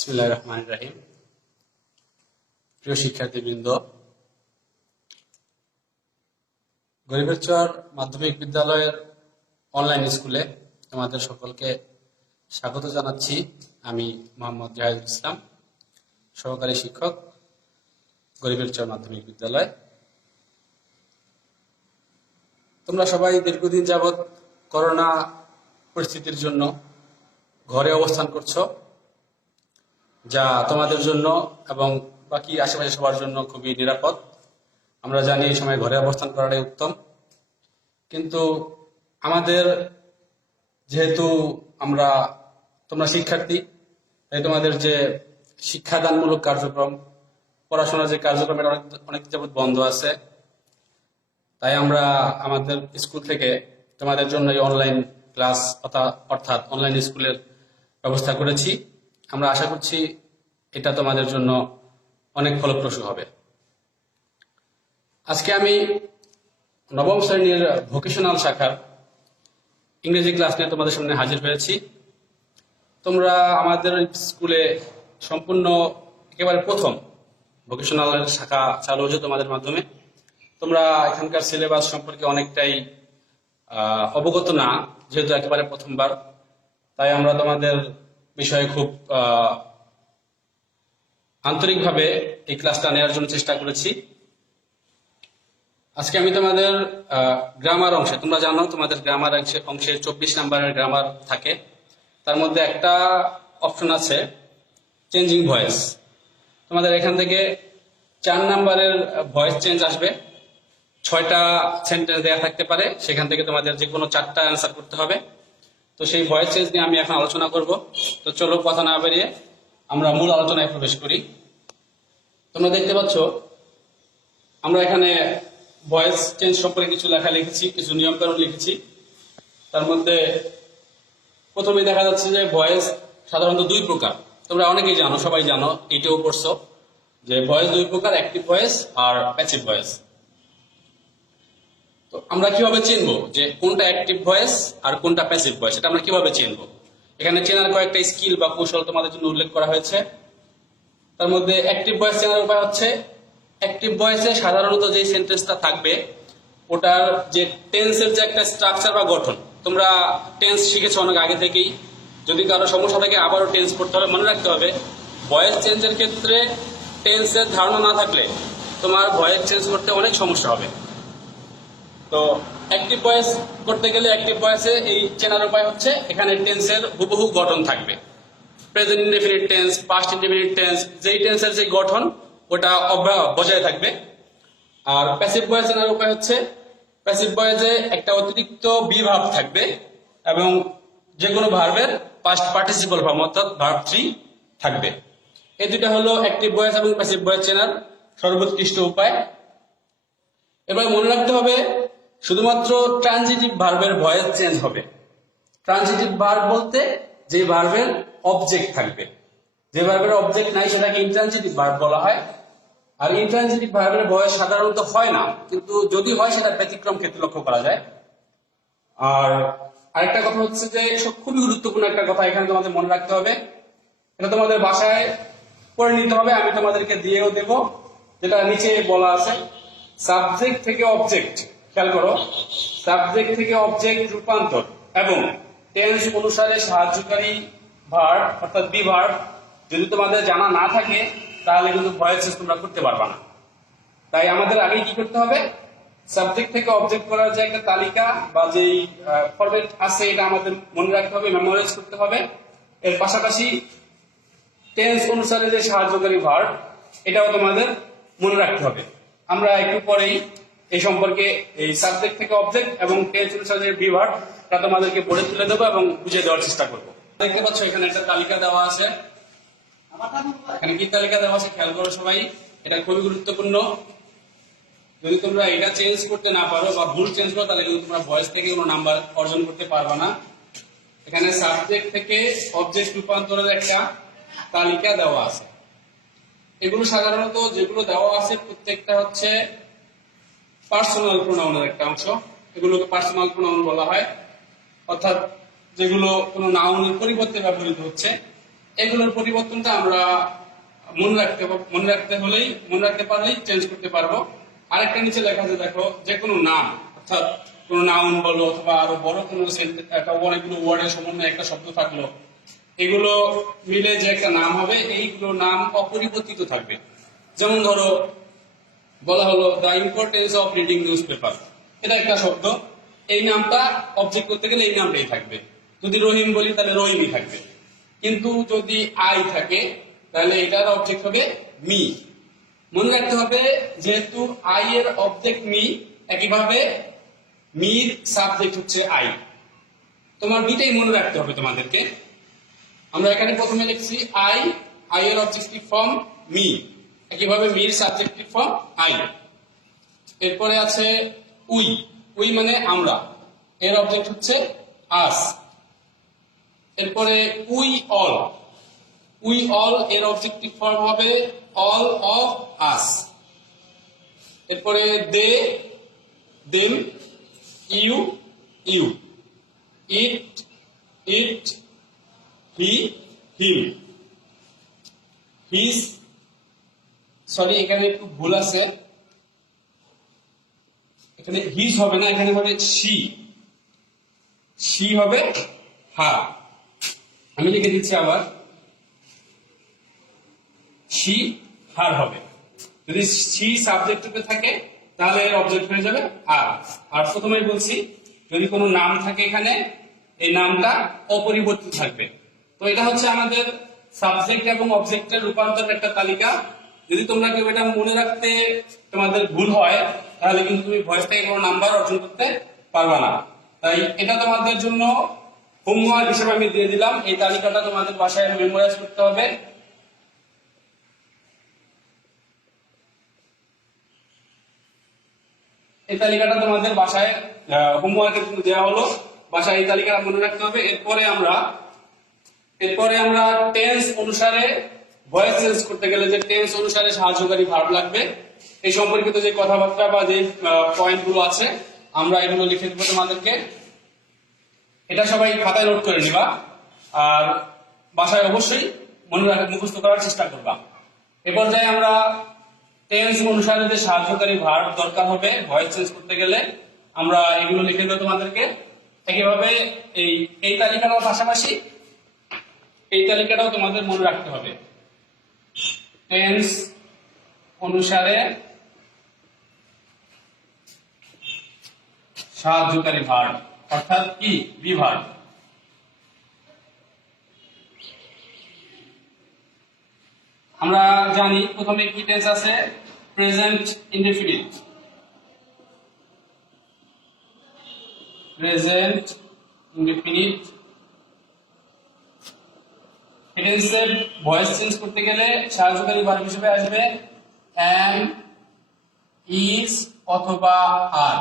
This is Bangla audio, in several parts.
বিসমিল্লাহির রহমানির রহিম। প্রিয় শিক্ষার্থীবৃন্দ, গরিবের চর মাধ্যমিক বিদ্যালয়ের অনলাইন স্কুলে তোমাদের সকলকে স্বাগত জানাচ্ছি। আমি মোহাম্মদ জাহিদুল ইসলাম, সহকারী শিক্ষক, গরিবের চর মাধ্যমিক বিদ্যালয়। তোমরা সবাই দীর্ঘদিন যাবৎ করোনা পরিস্থিতির জন্য ঘরে অবস্থান করছো, যা তোমাদের জন্য এবং বাকি আশেপাশে সবার জন্য খুবই নিরাপদ। আমরা জানি এই সময় ঘরে অবস্থান করাটাই উত্তম, কিন্তু আমাদের যেহেতু তোমরা শিক্ষার্থী, তাই তোমাদের যে শিক্ষাদানমূলক কার্যক্রম, পড়াশোনার যে কার্যক্রম, এটা অনেক যাবৎ বন্ধ আছে। তাই আমরা আমাদের স্কুল থেকে তোমাদের জন্য এই অনলাইন ক্লাস অর্থাৎ অনলাইন স্কুলের ব্যবস্থা করেছি। আমরা আশা করছি এটা তোমাদের জন্য অনেক ফলপ্রসূ হবে। আজকে আমি নবম শ্রেণীর ভোকেশনাল শাখার ইংরেজি ক্লাস নিয়ে তোমাদের সামনে হাজির হয়েছি। তোমরা আমাদের স্কুলে সম্পূর্ণ একেবারে প্রথম ভোকেশনাল শাখা চালু হয়েছে তোমাদের মাধ্যমে। তোমরা এখানকার সিলেবাস সম্পর্কে অনেকটাই অবগত না, যেহেতু একেবারে প্রথমবার। তাই আমরা তোমাদের বিষয়ে খুব আন্তরিকভাবে এই ক্লাসটা নেওয়ার জন্য চেষ্টা করেছি। আজকে আমি তোমাদের গ্রামার অংশে, তোমরা জানো তোমাদের গ্রামার অংশে 24 নম্বরের গ্রামার থাকে। তার মধ্যে একটা অপশন আছে চেঞ্জিং ভয়েস। তোমাদের এখান থেকে 4 নম্বরের ভয়েস চেঞ্জ আসবে। 6টা সেন্টেন্স দেওয়া থাকতে পারে, সেখান থেকে তোমাদের যে কোনো 4টা অ্যান্সার করতে হবে। তো সেই ভয়েস চেঞ্জ নিয়ে আমি এখন আলোচনা করব। তো চলো কথা না বেরিয়ে আমরা মূল আলোচনায় প্রবেশ করি। তোমরা দেখতে পাচ্ছ আমরা এখানে ভয়েস চেঞ্জ সম্পর্কে কিছু লেখা লিখেছি, কিছু নিয়মকানুন লিখেছি। তার মধ্যে প্রথমে দেখা যাচ্ছে যে ভয়েস সাধারণত 2 প্রকার। তোমরা অনেকেই জানো, সবাই জানো, এটাও পড়ছো যে ভয়েস 2 প্রকার, অ্যাক্টিভ ভয়েস আর প্যাসিভ ভয়েস। তো আমরা কিভাবে চিনবো যে কোনটা অ্যাক্টিভ ভয়েস আর কোনটা প্যাসিভ ভয়েস, এটা আমরা কিভাবে চিনবো? এখানে চেনার কয়েকটা স্কিল বা কৌশল তোমাদের জন্য উল্লেখ করা হয়েছে। তার মধ্যে অ্যাক্টিভ ভয়েস চেনার উপায় হচ্ছে, অ্যাক্টিভ ভয়েসে সাধারণত যে সেন্টেন্সটা থাকবে ওটার যে টেন্সের যে একটা স্ট্রাকচার বা গঠন, তোমরা টেন্স শিখেছো অনেক আগে থেকেই। যদি কারো সমস্যা থাকে আবারও টেন্স পড়তে হবে। মনে রাখতে হবে ভয়েস চেঞ্জের ক্ষেত্রে টেন্সের ধারণা না থাকলে তোমার ভয়েস চেঞ্জ করতে অনেক সমস্যা হবে। তো অ্যাক্টিভ ভয়েস করতে গেলে অ্যাক্টিভ ভয়েসে এই চেনার উপায় হচ্ছে, এখানে টেন্সের হুবহু গঠন থাকবে। Present indefinite tense, past indefinite tense, যেই টেন্সের যে গঠন ওটা বজায় থাকবে। আর প্যাসিভ ভয়েস চেনার উপায় হচ্ছে, প্যাসিভ ভয়েসে একটা অতিরিক্ত বি ভার্ব থাকবে এবং যে কোনো ভার্বের পাস্ট পার্টিসিপল ফর্ম অর্থাৎ ভার্ব 3 থাকবে। এই দুইটা হলো অ্যাক্টিভ ভয়েস এবং প্যাসিভ ভয়েস চেনার সর্বোৎকৃষ্ট উপায়। এবার মনে রাখতে হবে শুধুমাত্র ট্রানজিটিভ ভার্বের ভয়েস চেঞ্জ হবে। ট্রানজিটিভ ভার্ব বলতে যে ভার্বের অবজেক্ট থাকবে, যে ভার্বের অবজেক্ট নাই সেটাকে ইনট্রানজিটিভ ভার্ব বলা হয়। আর ইনট্রানজিটিভ ভার্বের ভয়েস সাধারণত হয় না, কিন্তু যদি হয় সেটা ব্যতিক্রম ক্ষেত্রে লক্ষ্য করা যায়। আর আরেকটা কথা হচ্ছে যে খুবই গুরুত্বপূর্ণ একটা কথা এখানে তোমাদের মনে রাখতে হবে, এটা তোমাদের বাসায় পড়ে নিতে হবে, আমি তোমাদেরকে দিয়েও দেব। যেটা নিচে বলা আছে, সাবজেক্ট থেকে অবজেক্ট, খেয়াল করো, সাবজেক্ট থেকে অবজেক্ট রূপান্তর এবং টেন্স অনুসারে সাহায্যকারী ভার্ব অর্থাৎ বি ভার্ব যদি তোমাদের জানা না থাকে তাহলে কিন্তু ভয়েস চেঞ্জ তোমরা করতে পারবা না। তাই আমাদের আগে কি করতে হবে, সাবজেক্ট থেকে অবজেক্ট করার যে একটা তালিকা বা যেই ফরম্যাট আছে এটা আমাদের মনে রাখতে হবে, মেমোরাইজ করতে হবে। এর পাশাপাশি টেন্স অনুসারে যে সাহায্যকারী ভার্ব এটাও তোমাদের মনে রাখতে হবে। আমরা একটু পরেই এই সম্পর্কে এই সাবজেক্ট থেকে অবজেক্ট এবং টেন্স অনুসারে যে ভার্ব তা তোমাদেরকে পড়ে তুলে দেবো এবং বুঝিয়ে দেওয়ার চেষ্টা করবো। দেখতে পাচ্ছ এখানে একটা তালিকা দেওয়া আছে। এখানে কি তালিকা দেওয়া আছে খেয়াল করো সবাই, এটা খুবই গুরুত্বপূর্ণ। যদি তোমরা এটা চেঞ্জ করতে না পারো বা ভুল চেঞ্জ করো তাহলে কিন্তু তোমরা ভয়েস থেকে কোনো নাম্বার অর্জন করতে পারবে না। এখানে সাবজেক্ট থেকে অবজেক্ট রূপান্তরের একটা তালিকা দেওয়া আছে। এগুলো সাধারণত যেগুলো দেওয়া আছে প্রত্যেকটা হচ্ছে পার্সোনাল প্রোনাউনের একটা অংশ। এগুলোকে পার্সোনাল প্রোনাউন বলা হয়, অর্থাৎ যেগুলো কোনো নাউনের পরিবর্তে ব্যবহৃত হচ্ছে এগুলোর পরিবর্তনটা আমরা মনে রাখতে পারলেই চেঞ্জ করতে পারবো। আরেকটা নিচে লেখা আছে দেখো, যে কোনো নাম অর্থাৎ কোনো নাউন বলো অথবা আরো বড় কোনো একটা অনেকগুলো ওয়ার্ডের সমন্বয়ে একটা শব্দ থাকলো, এগুলো মিলে যে একটা নাম হবে, এইগুলো নাম অপরিবর্তিত থাকবে। যেমন ধরো বলা হলো the importance of reading news paper, এটা একটা শব্দ, এই নামটা অবজেক্ট করতে গেলে এই নামটাই থাকবে। যদি রহিম বলি তাহলে রহিমই থাকবে। কিন্তু যদি আই থাকে তাহলে এটার অবজেক্ট হবে মি। মনে রাখতে হবে যেহেতু আই এর অবজেক্ট মি, একইভাবে মির সাবজেক্ট হচ্ছে আই। তোমার দুইটাই মনে রাখতে হবে তোমাদেরকে। আমরা এখানে প্রথমে লিখছি আই এর অবজেক্টিভ ফর্ম মি, একইভাবে মির সাবজেক্টিভ ফর্ম আই। এরপরে আছে উই মানে আমরা, এর অবজেক্ট হচ্ছে আস। এরপরে উই অল এর অবজেক্টিভ ফর্ম হবে অল অফ আস। এরপরে them you it he him his, sorry এখানে একটু ভুল আছে, এখানে হিজ হবে না, এখানে হবে সি হবে হার। আমি লিখে দিচ্ছি আবার, সি হার হবে। যদি সি সাবজেক্ট রূপে থাকে তাহলে এর অবজেক্ট হয়ে যাবে আর প্রথমেই বলছি যদি কোনো নাম থাকে এখানে, এই নামটা অপরিবর্তিত থাকবে। তো এটা হচ্ছে আমাদের সাবজেক্ট এবং অবজেক্টের রূপান্তরের একটা তালিকা। যদি তোমরা কেউ এটা মনে রাখতে তোমাদের ভুল হয় তাহলে কিন্তু তুমি ভয়েস থেকে কোনো নাম্বার অর্জন করতে পারবে না। তাই এটা তোমাদের জন্য হোমওয়ার্ক হিসেবে আমি দিয়ে দিলাম। এই তালিকাটা তোমাদের বাসায় মেমোরাইজ করতে হবে। এই তালিকাটা তোমাদের বাসায় হোমওয়ার্কের জন্য দেওয়া হলো, বাসায় এই তালিকাটা মনে রাখতে হবে। এরপরে আমরা টেন্স অনুসারে ভয়েস চেঞ্জ করতে গেলে যে টেন্স অনুসারে সাহায্যকারী ভার্ব লাগবে, এই সম্পর্কিত যে কথাবার্তা বা যে পয়েন্ট গুলো আছে আমরা এগুলো লিখে দেবো তোমাদেরকে। এটা সবাই খাতায় নোট করে নিবা আর বাসায় অবশ্যই মুখস্থ করার চেষ্টা করবা। এ পর্যায়ে আমরা টেন্স অনুসারে যে সাহায্যকারী ভার্ব দরকার হবে ভয়েস চেঞ্জ করতে গেলে আমরা এগুলো লিখে দেবো তোমাদেরকে। একইভাবে এই তালিকাটার পাশাপাশি এই তালিকাটাও তোমাদের মনে রাখতে হবে। টেন্স অনুসারে সাহায্যকারী ভার্ব অর্থাৎ কি বি ভার্ব। আমরা জানি প্রথমে কি টেন্স আছে, প্রেজেন্ট ইনডেফিনিট। টেন্সের ভয়েস চেঞ্জ করতে গেলে সাহায্যকারী ভার্ব হিসেবে আসবে am, is অথবা are।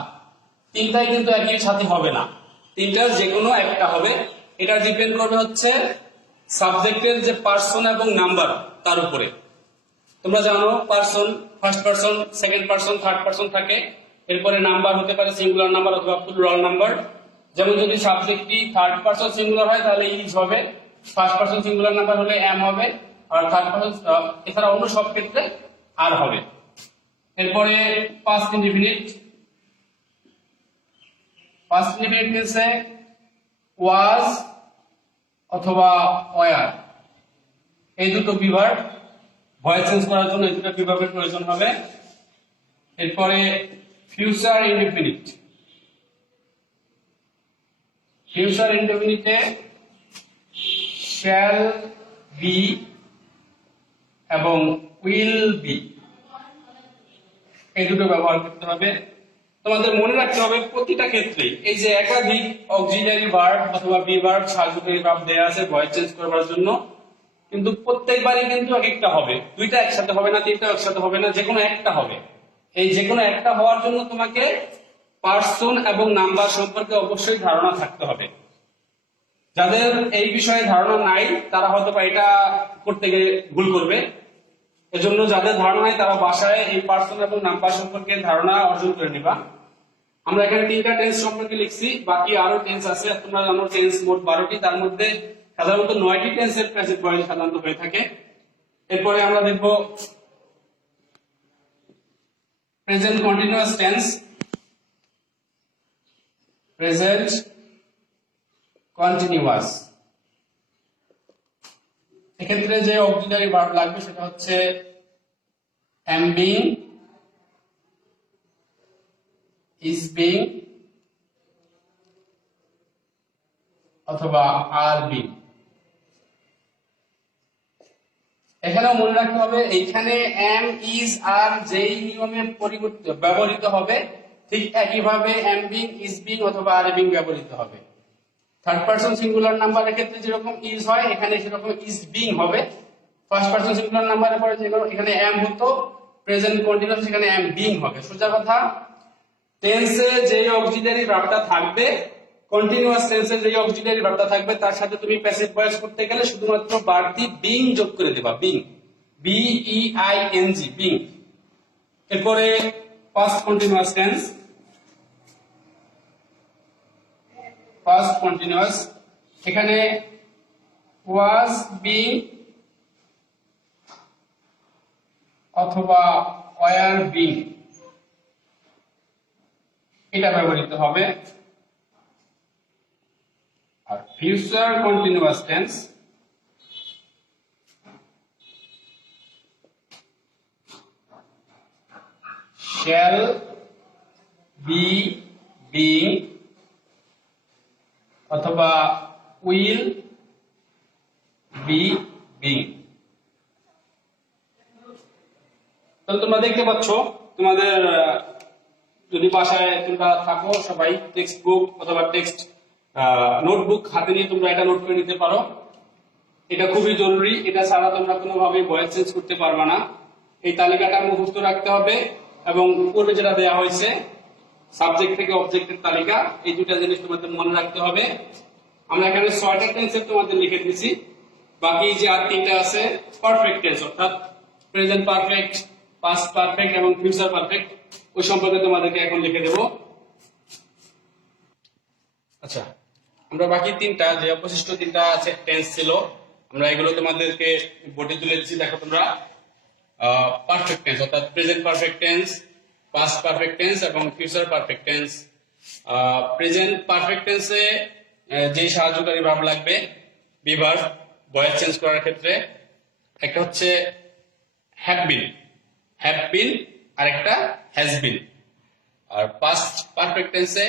তিনটাই কিন্তু একই সাথে হবে না, তিনটার যে কোনো একটা হবে। এটা ডিপেন্ড করবে হচ্ছে সাবজেক্টের যে পার্সন এবং নাম্বার তার উপরে। তোমরা জানো person first person, second person, third person থাকে। এরপরে নাম্বার হতে পারে সিঙ্গুলার নাম্বার অথবা প্লুরাল নাম্বার। যেমন যদি সাবজেক্টটি থার্ড পার্সন সিঙ্গুলার হয় তাহলে ইজ হবে, ফার্স্ট পার্সন সিঙ্গুলার নাম্বার হলে am হবে, আর থার্ড পার্সন এছাড়া অন্য সব ক্ষেত্রে আর হবে। এরপরে পাস্ট ইনডিফিনিট মিনসে ওয়াজ অথবা ওয়ার, এই দুটো বিভাগ ভয়েস চেঞ্জ করার জন্য এই দুটো বিভাগের প্রয়োজন হবে। এরপরে ফিউচার ইনডিফিনিটে শ্যাল বি এবং উইল বি, এই দুটো ব্যবহার করতে হবে। তোমাদের মনে রাখতে হবে প্রতিটা ক্ষেত্রে এই যে একাধিক অক্সিলারি ভার্ব অথবা বি ভার্ব সাহায্যকারী ভার্ব দেয়া আছে ভয়েস চেঞ্জ করার জন্য, কিন্তু প্রত্যেকবারই কিন্তু এক একটা হবে, দুইটা একসাথে হবে না, তিনটা একসাথে হবে না, যে কোনো একটা হবে। এই যে কোনো একটা হওয়ার জন্য তোমাকে পার্সন এবং নাম্বার সম্পর্কে অবশ্যই ধারণা থাকতে হবে। যাদের এই বিষয়ে ধারণা নাই তারা হয়তো এটা করতে গিয়ে ভুল করবে। এজন্য যাদের ধারণা নাই তারা বাসায় এই পার্সন এবং নাম্বার সম্পর্কে ধারণা অর্জন করে নিবা। আমরা এখানে তিনটা টেন্স সম্পর্কে লিখছি, বাকি আরো টেন্স আছে। তোমরা জানো টেন্স মোট 12টি, তার মধ্যে সাধারণত 9টি টেন্সের প্যাসিভ ভয়েস সাধারণত হয়ে থাকে। এরপরে আমরা দেখব present continuous tense. Present continuous, এক্ষেত্রে যে অক্সিলারি ভার্ব লাগবে সেটা হচ্ছে am being, is being অথবা are being। এখানেও মনে রাখতে হবে এইখানে am, is, are যেই নিয়মে ব্যবহৃত হবে ঠিক একইভাবে am being, is being অথবা are being ব্যবহৃত হবে। থার্ড পারসন সিঙ্গুলার নাম্বারের ক্ষেত্রে যেরকম ইজ হয় এখানে সেরকম ইজ বিং হবে। ফার্স্ট পারসন সিঙ্গুলার নাম্বারের পরে যেরকম এখানে am হতো, প্রেজেন্ট কন্টিনিউয়াস এখানে am being হবে। সোজা কথা, টেন্সে যে অক্সিলারি ভার্বটা থাকবে, কন্টিনিউয়াস টেন্সে যে অক্সিলারি ভার্বটা থাকবে তার সাথে তুমি প্যাসিভ ভয়েস করতে গেলে শুধুমাত্র বাড়তি বিং যোগ করে দেবা, being, B E I N G, being. এরপরে past continuous tense. Past continuous, এখানে ওয়াজ বিং অথবা ওয়ার বিং এটা ব্যবহৃত হবে। আর future continuous tense, shall be being অথবা উইল বি বিং। তাহলে তোমরা দেখতে পাচ্ছ তোমাদের যদি বাসায় তোমরা থাকো সবাই টেক্সট বুক অথবা টেক্সট নোটবুক হাতে নিয়ে তোমরা এটা নোট করে নিতে পারো। এটা খুবই জরুরি, এটা ছাড়া তোমরা কোনোভাবেই ভয়েস চেঞ্জ করতে পারবে না। এই তালিকাটা মুখস্থ রাখতে হবে এবং পূর্বে যেটা দেওয়া হয়েছে সাবজেক্ট থেকে অবজেক্টের তালিকা, এই দুটা জিনিস তোমাদের মনে রাখতে হবে। আমরা এখানে 6টা টেন্সের তোমাদের লিখে দিয়েছি, বাকি যে আর 3টা আছে পারফেক্ট টেন্স অর্থাৎ প্রেজেন্ট পারফেক্ট, পাস্ট পারফেক্ট এবং ফিউচার পারফেক্ট, ওই সম্পর্কে তোমাদেরকে এখন লিখে দেব। আচ্ছা, আমরা বাকি 3টা যে অবশিষ্ট 3টা আছে টেন্স ছিল আমরা এগুলো তোমাদেরকে বোর্ডে তুলে দিচ্ছি। দেখো তোমরা পারফেক্ট টেন্স অর্থাৎ present perfect tense, past perfect tense এবং future perfect tense. Present perfect টেন্সে যে সাহায্যকারী ভার্ব লাগবে বি ভার্ব ভয়েস চেঞ্জ করার ক্ষেত্রে, একটা হচ্ছে হ্যাভ বিন আর একটা হ্যাজ বিন। আর পাস্ট পারফেক্ট টেন্সে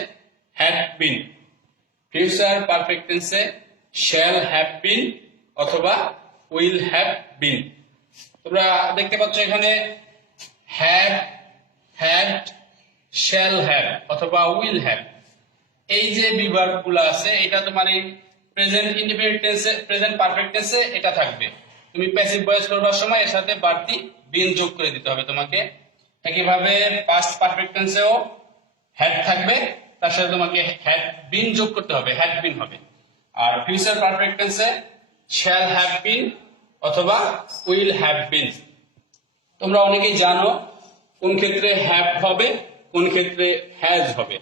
হ্যাড বিন, ফিউচার পারফেক্ট টেন্সে শ্যাল হ্যাভ বিন অথবা উইল হ্যাভ বিন। তোমরা দেখতে পাচ্ছ এখানে হ্যাভ, হ্যাড, শ্যাল হ্যাভ অথবা উইল হ্যাভ, এই যে বিভাগ গুলো আছে এটা তোমার এই প্রেজেন্ট ইনডিফিনিট টেন্সে, প্রেজেন্ট পারফেক্ট টেন্সে এটা থাকবে। তুমি প্যাসিভ ভয়েস করবার সময় এর সাথে বাড়তি বিন যোগ করে দিতে হবে তোমাকে। একইভাবে পাস্ট পারফেক্ট টেন্সেও হ্যাড থাকবে, তার সাথে তোমাকে হ্যাড বিন যোগ করতে হবে, হ্যাড বিন হবে। আর ফিউচার পারফেক্ট টেন্সে শ্যাল হ্যাভ বিন অথবা উইল হ্যাভ বিন। তোমরা অনেকেই জানো কোন ক্ষেত্রে হ্যাভ হবে, কোন ক্ষেত্রে হ্যাজ হবে।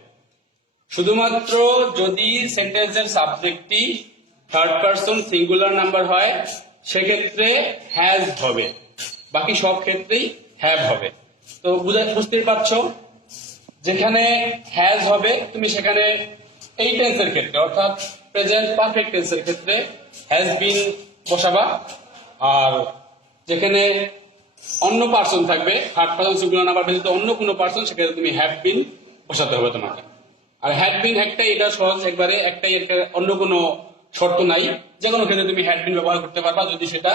শুধুমাত্র যদি সেন্টেন্সের সাবজেক্টটি থার্ড পারসন সিঙ্গুলার নাম্বার হয় সেক্ষেত্রে হ্যাজ হবে, বাকি সব ক্ষেত্রেই হ্যাভ হবে। তো বুঝতেই পারছো যেখানে হ্যাজ হবে তুমি সেখানে এই টেন্সের ক্ষেত্রে অর্থাৎ প্রেজেন্ট পারফেক্ট টেন্সের ক্ষেত্রে হ্যাজ বিন বসাবা, আর যেখানে অন্য পার্সন থাকবে থার্ড পারসন সিঙ্গুলার নাম্বার ব্যতীত অন্য কোনো পার্সন সেখানে তুমি হ্যাভ বিন বসাতে হবে তোমাকে। আর হ্যাড বিন একটাই, এটা সহজ একবারে একটাই, অন্য কোনো শর্ত নাই, যে কোনো ক্ষেত্রে তুমি হ্যাড বিন ব্যবহার করতে পারবা যদি সেটা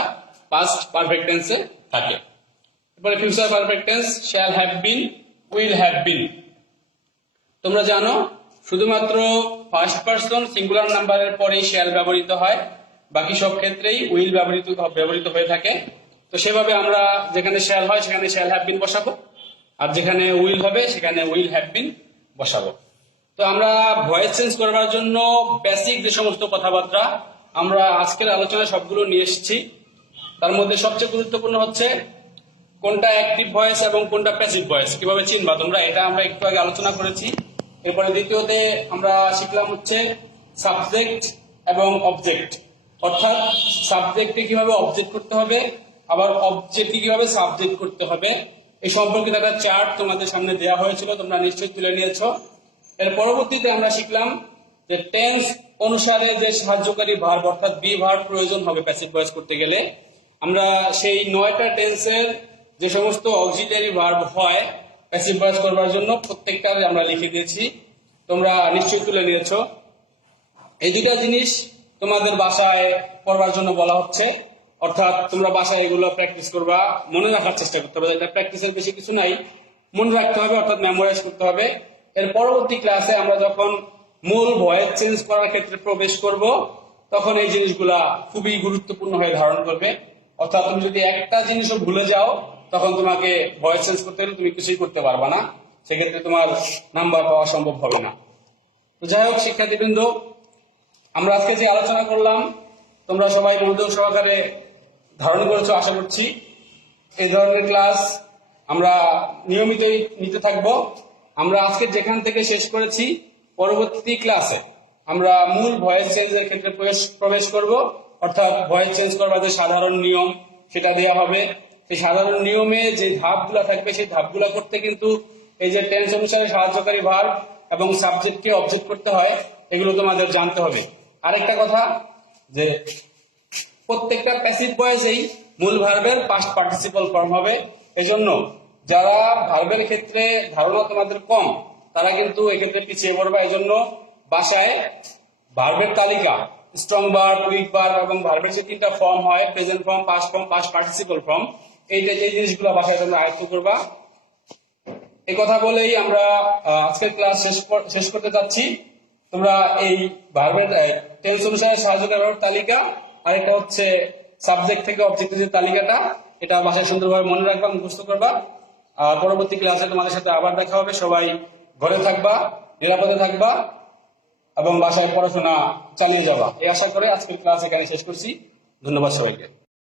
পাস্ট পারফেক্ট টেন্সে থাকে। এরপরে future perfect tense shall have bin, will have been. তোমরা জানো শুধুমাত্র ফার্স্ট পারসন সিঙ্গুলার নাম্বারের পরে শ্যাল ব্যবহৃত হয়, বাকি সব ক্ষেত্রেই উইল ব্যবহৃত হয়ে থাকে। তো সেভাবে আমরা যেখানে শ্যাল হয় সেখানে শ্যাল হ্যাভ বিন বসাবো, আর যেখানে উইল হবে সেখানে উইল হ্যাভ বিন বসাবো। তো আমরা ভয়েস চেঞ্জ করবার জন্য বেসিক যে সমস্ত কথাবার্তা আমরা আজকের আলোচনায় সবগুলো নিয়ে এসেছি। তার মধ্যে সবচেয়ে গুরুত্বপূর্ণ হচ্ছে কোনটা অ্যাক্টিভ ভয়েস এবং কোনটা প্যাসিভ ভয়েস কিভাবে চিনবা তোমরা, এটা আমরা একটু আগে আলোচনা করেছি। এরপরে দ্বিতীয়তে আমরা শিখলাম হচ্ছে সাবজেক্ট এবং অবজেক্ট অর্থাৎ সাবজেক্টে কিভাবে অবজেক্ট করতে হবে, আবার অবজেক্টে কিভাবে সাবজেক্ট করতে হবে, এই সম্পর্কিত একটা চার্ট তোমাদের সামনে দেওয়া হয়েছিল, তোমরা নিশ্চয়ই তুলে নিয়েছো। এর পরবর্তীতে আমরা শিখলাম যে টেন্স অনুসারে যে সাহায্যকারী ভার্ব অর্থাৎ বি ভার্ব প্রয়োজন হবে প্যাসিভ ভয়েস করতে গেলে। আমরা সেই 9টা টেন্সের যে সমস্ত অক্সিলারি ভার্ব হয় প্যাসিভ ভয়েস করবার জন্য প্রত্যেকটার আমরা লিখে দিয়েছি, তোমরা নিশ্চয়ই তুলে নিয়েছো। এই দুটা জিনিস তোমাদের বাসায় করবার জন্য বলা হচ্ছে, অর্থাৎ তোমরা বাসায় এগুলো প্র্যাকটিস করবা, মনে রাখার চেষ্টা করতে হবে। এটা প্র্যাকটিসের বেশি কিছু নাই, মনে রাখতে হবে অর্থাৎ মেমোরাইজ করতে হবে। এর পরবর্তী ক্লাসে আমরা যখন মূল ভয়েস চেঞ্জ করার ক্ষেত্রে প্রবেশ করব তখন এই জিনিসগুলা খুবই গুরুত্বপূর্ণ হয়ে ধারণ করবে। অর্থাৎ তুমি যদি একটা জিনিসও ভুলে যাও তখন তোমাকে ভয়েস চেঞ্জ করতে হলে তুমি কিছুই করতে পারবা না, সেক্ষেত্রে তোমার নাম্বার পাওয়া সম্ভব হবে না। তো যাই হোক শিক্ষার্থীবৃন্দ, আমরা আজকে যে আলোচনা করলাম তোমরা সবাই মনোযোগ সহকারে ধারণ করেছো আশা করছি। এই ধরনের ক্লাস আমরা নিয়মিতই নিতে থাকব। আমরা আজকে যেখান থেকে শেষ করেছি পরবর্তী ক্লাসে আমরা মূল ভয়েস চেঞ্জের ক্ষেত্রে প্রবেশ করব, অর্থাৎ ভয়েস চেঞ্জ করবার যে সাধারণ নিয়ম সেটা দেওয়া হবে। সেই সাধারণ নিয়মে যে ধাপগুলো থাকবে সেই ধাপগুলো করতে কিন্তু এই যে টেন্স অনুসারে সাহায্যকারী ভার্ব এবং সাবজেক্টকে অবজেক্ট করতে হয়, এগুলো তোমাদের জানতে হবে। আরেকটা কথা যে প্রত্যেকটা প্যাসিভ ভয়েসেই মূল ভার্বের পাস্ট পার্টিসিপল ফর্ম হবে। এজন্য যারা ভার্বের ক্ষেত্রে ধারণা তোমাদের কম তারা কিন্তু এক্ষেত্রে পিছিয়ে পড়বে। এজন্য বাসায় ভার্বের তালিকা, স্ট্রং ভার্ব, উইক ভার্ব এবং ভার্বের যে 3টা ফর্ম হয় present form, past participle form, এই জিনিসগুলো বাসায় তোমরা আয়ত্ত করবা। এই কথা বলেই আমরা আজকের ক্লাস শেষ করতে যাচ্ছি। তোমরা এই ভার্বের টেন্স অনুসারে সাহায্যকারী ভার্বের তালিকা, আরেকটা হচ্ছে সাবজেক্ট থেকে অবজেক্টের যে তালিকাটা, এটা বাসায় সুন্দরভাবে মনে রাখবা, মুখস্থ করবা। পরবর্তী ক্লাসে তোমাদের সাথে আবার দেখা হবে। সবাই ঘরে থাকবা, নিরাপদে থাকবা এবং বাসায় পড়াশোনা চালিয়ে যাবা, এই আশা করে আজকের ক্লাস এখানে শেষ করছি। ধন্যবাদ সবাইকে।